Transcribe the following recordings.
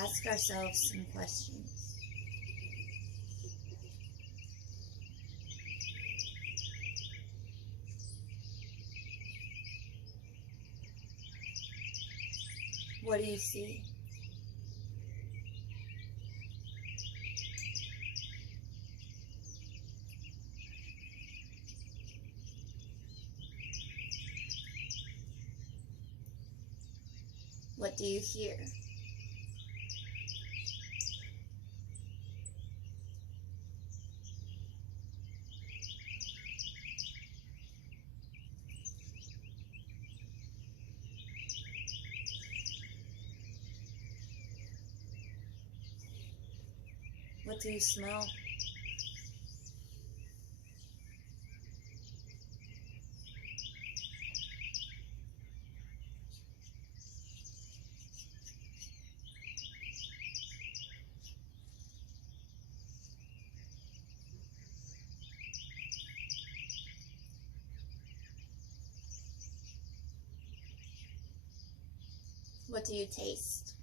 ask ourselves some questions. What do you see? What do you hear? What do you smell? What do you taste?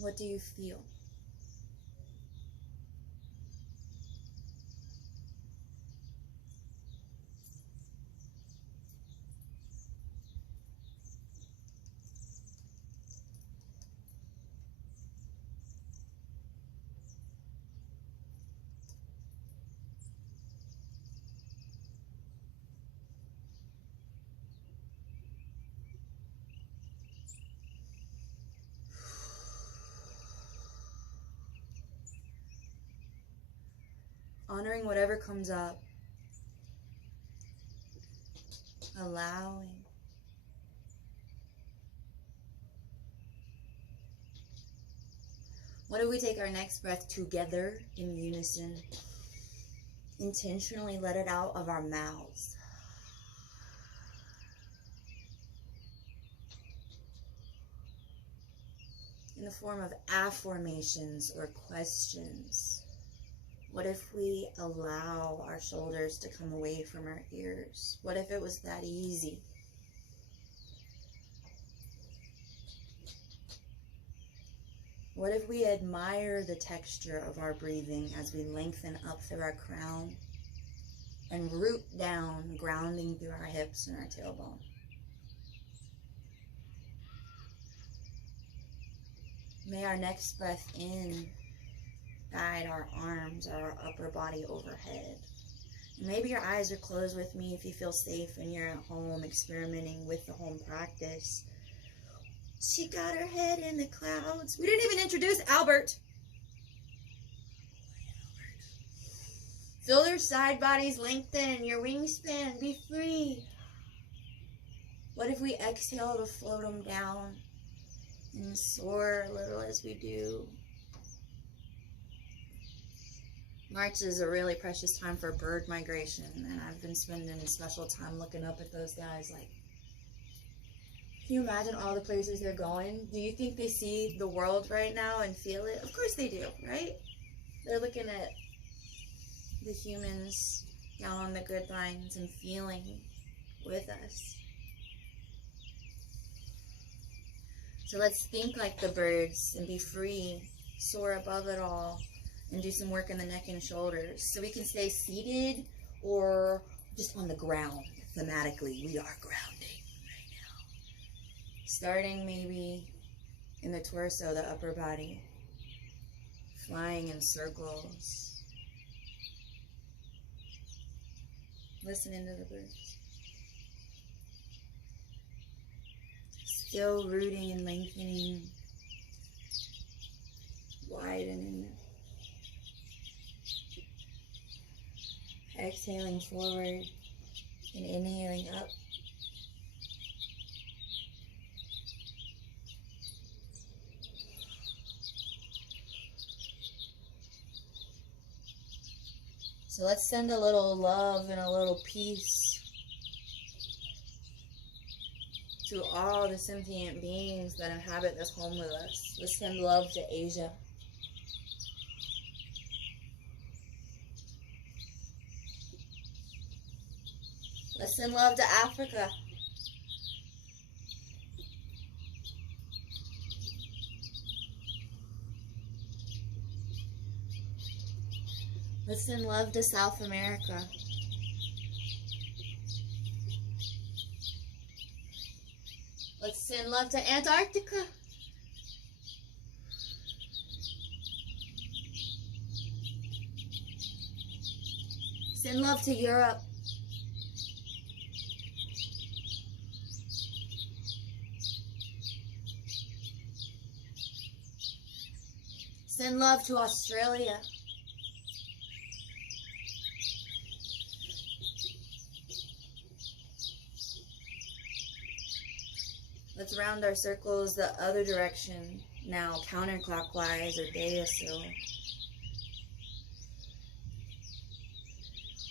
What do you feel? Honoring whatever comes up. Allowing. What if we take our next breath together in unison? Intentionally let it out of our mouths. In the form of affirmations or questions. What if we allow our shoulders to come away from our ears? What if it was that easy? What if we admire the texture of our breathing as we lengthen up through our crown and root down, grounding through our hips and our tailbone? May our next breath in guide our arms, our upper body overhead. Maybe your eyes are closed with me if you feel safe and you're at home experimenting with the home practice. She got her head in the clouds. We didn't even introduce Albert. Feel their side bodies lengthen, your wingspan, be free. What if we exhale to float them down and soar a little as we do? March is a really precious time for bird migration, and I've been spending special time looking up at those guys. Like, can you imagine all the places they're going? Do you think they see the world right now and feel it? Of course they do, right? They're looking at the humans down on the grid lines and feeling with us. So let's think like the birds and be free, soar above it all, and do some work in the neck and shoulders. So we can stay seated or just on the ground. Thematically, we are grounding right now. Starting maybe in the torso, the upper body, flying in circles. Listening to the birds. Still rooting and lengthening, widening. Exhaling forward and inhaling up. So let's send a little love and a little peace to all the sentient beings that inhabit this home with us. Let's send love to Asia. Let's send love to Africa. Let's send love to South America. Let's send love to Antarctica. Send love to Europe. Send love to Australia. Let's round our circles the other direction now, counterclockwise or deosil.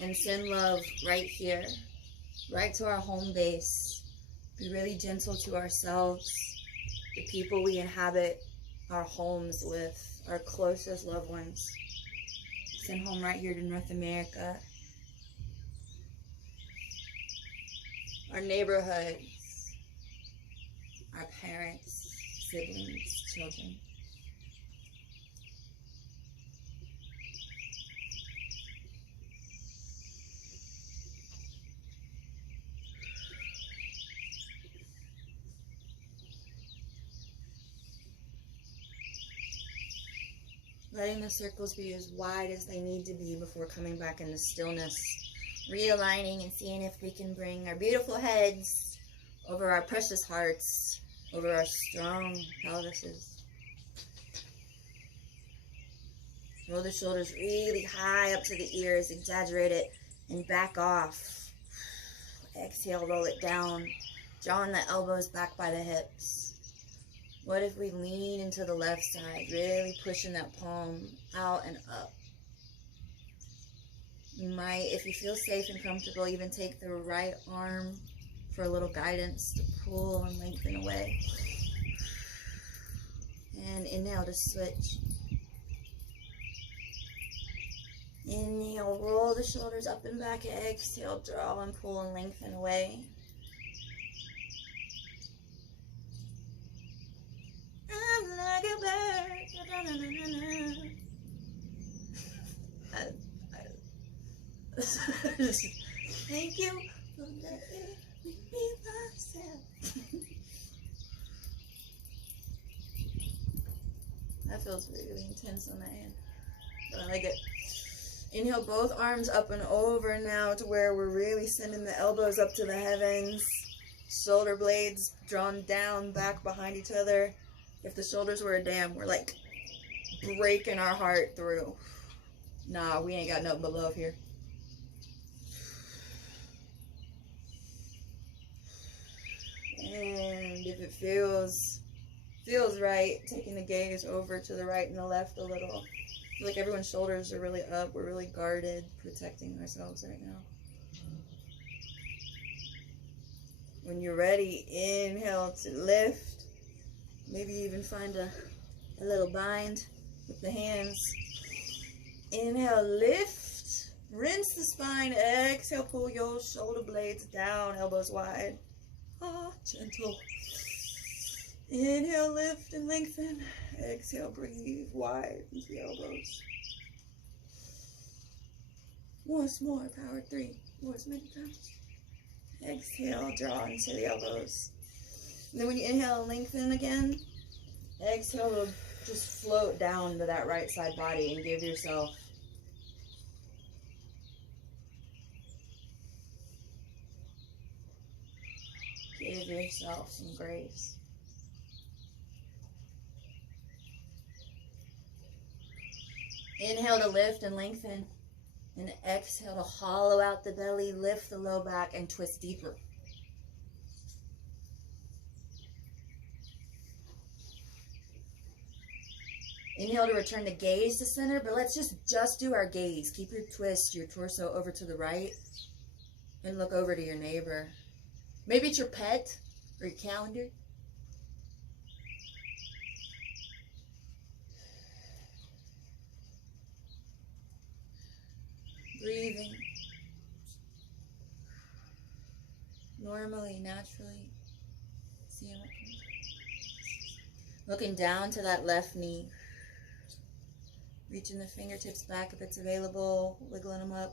And send love right here, right to our home base. Be really gentle to ourselves, the people we inhabit our homes with, our closest loved ones. Send home right here to North America. Our neighborhoods, our parents, siblings, children. Letting the circles be as wide as they need to be before coming back into stillness. Realigning and seeing if we can bring our beautiful heads over our precious hearts, over our strong pelvises. Roll the shoulders really high up to the ears, exaggerate it, and back off. Exhale, roll it down, drawing the elbows back by the hips. What if we lean into the left side, really pushing that palm out and up? You might, if you feel safe and comfortable, even take the right arm for a little guidance to pull and lengthen away. And inhale to switch. Inhale, roll the shoulders up and back. Exhale, draw and pull and lengthen away. I'm like a bird. Thank you for letting me be myself. That feels really intense on my hand, but I like it. Inhale, both arms up and over now to where we're really sending the elbows up to the heavens. Shoulder blades drawn down back behind each other. If the shoulders were a dam, we're like breaking our heart through. Nah, we ain't got nothing but love here. And if it feels right, taking the gaze over to the right and the left a little. I feel like everyone's shoulders are really up. We're really guarded, protecting ourselves right now. When you're ready, inhale to lift. Maybe even find a little bind with the hands. Inhale, lift. Rinse the spine. Exhale, pull your shoulder blades down, elbows wide. Ah, gentle. Inhale, lift and lengthen. Exhale, breathe wide into the elbows. Once more, power 3. More as many times. Exhale, draw into the elbows. And then when you inhale and lengthen again, exhale, just float down to that right side body and give yourself some grace. Inhale to lift and lengthen. And exhale to hollow out the belly, lift the low back, and twist deeper. Inhale to return the gaze to center, but let's just do our gaze. Keep your twist, your torso over to the right, and look over to your neighbor. Maybe it's your pet. or your calendar. Breathing normally, naturally. See him. Looking down to that left knee. Reaching the fingertips back if it's available. Wiggling them up.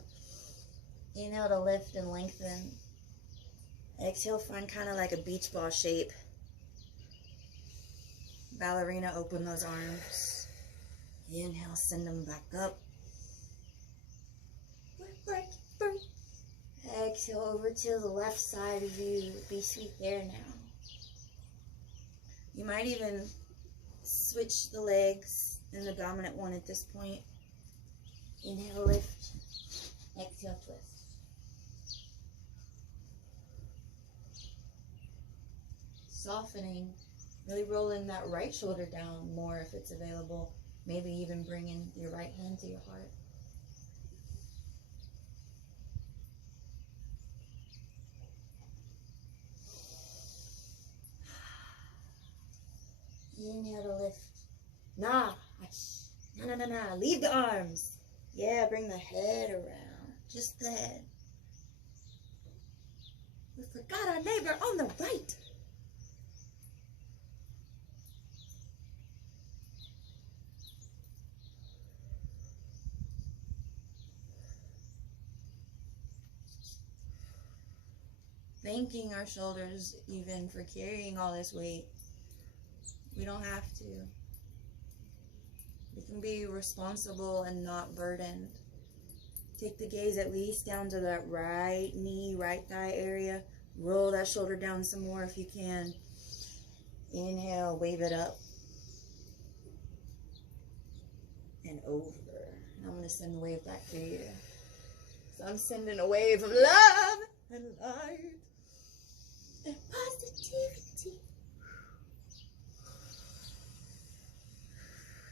Inhale to lift and lengthen. Exhale, find kind of like a beach ball shape. Ballerina, open those arms. Inhale, send them back up. Exhale over to the left side of you. Be sweet there now. You might even switch the legs in the dominant one at this point. Inhale, lift. Exhale, twist. Softening. Really rolling that right shoulder down more if it's available. Maybe even bringing your right hand to your heart. Inhale to lift. Nah. Nah. Leave the arms. Yeah, bring the head around. Just the head. We forgot our neighbor on the right. Thanking our shoulders even for carrying all this weight. We don't have to. We can be responsible and not burdened. Take the gaze at least down to that right knee, right thigh area. Roll that shoulder down some more if you can. Inhale, wave it up. And over. And I'm going to send the wave back to you. So I'm sending a wave of love and light and positivity.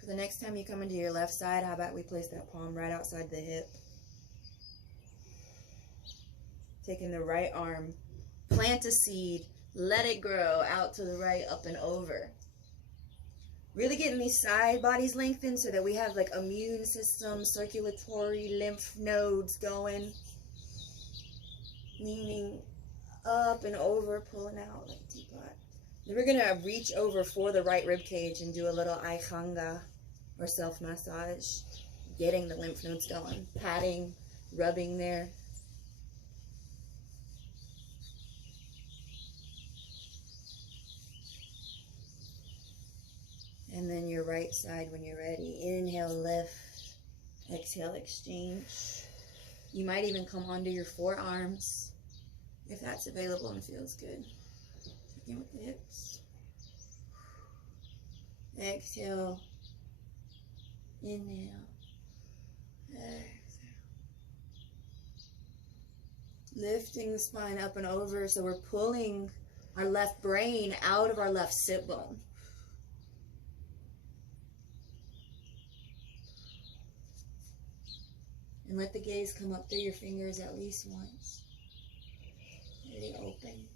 The next time you come into your left side, how about we place that palm right outside the hip? Taking the right arm, plant a seed, let it grow out to the right, up and over. Really getting these side bodies lengthened so that we have like immune system, circulatory, lymph nodes going. Leaning up and over, pulling out like a teapot. Then we're going to reach over for the right rib cage and do a little Aihanga or self-massage. Getting the lymph nodes going. Patting, rubbing there. And then your right side when you're ready. Inhale, lift. Exhale, exchange. You might even come onto your forearms if that's available and feels good. Check in with the hips. Exhale. Inhale. Exhale. Lifting the spine up and over so we're pulling our left brain out of our left sit bone. And let the gaze come up through your fingers at least once. Really open.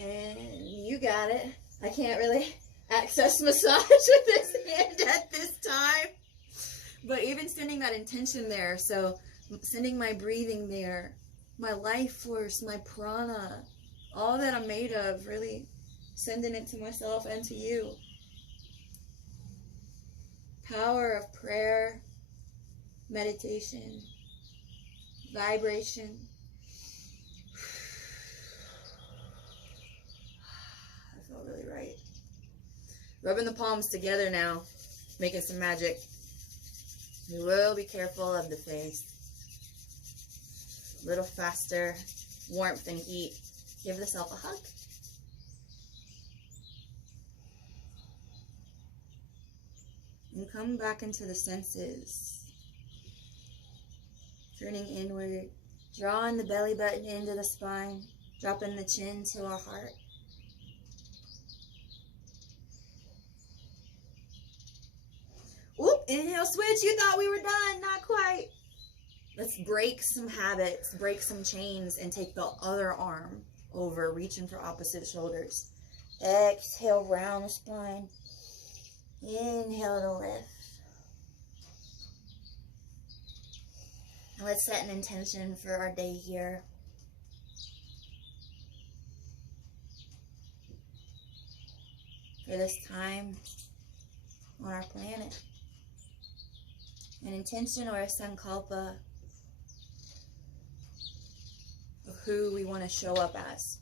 And you got it. I can't really access massage with this hand at this time. But even sending that intention there, so sending my breathing there, my life force, my prana, all that I'm made of, really sending it to myself and to you. Power of prayer, meditation, vibration. I felt really right. Rubbing the palms together now, making some magic. You will be careful of the face. A little faster, warmth and heat. Give yourself a hug. And come back into the senses. Turning inward, drawing the belly button into the spine, dropping the chin to our heart. Inhale, switch. You thought we were done. Not quite. Let's break some habits, break some chains, and take the other arm over, reaching for opposite shoulders. Exhale, round the spine. Inhale to lift. And let's set an intention for our day here. For this time on our planet. An intention or a sankalpa of who we want to show up as.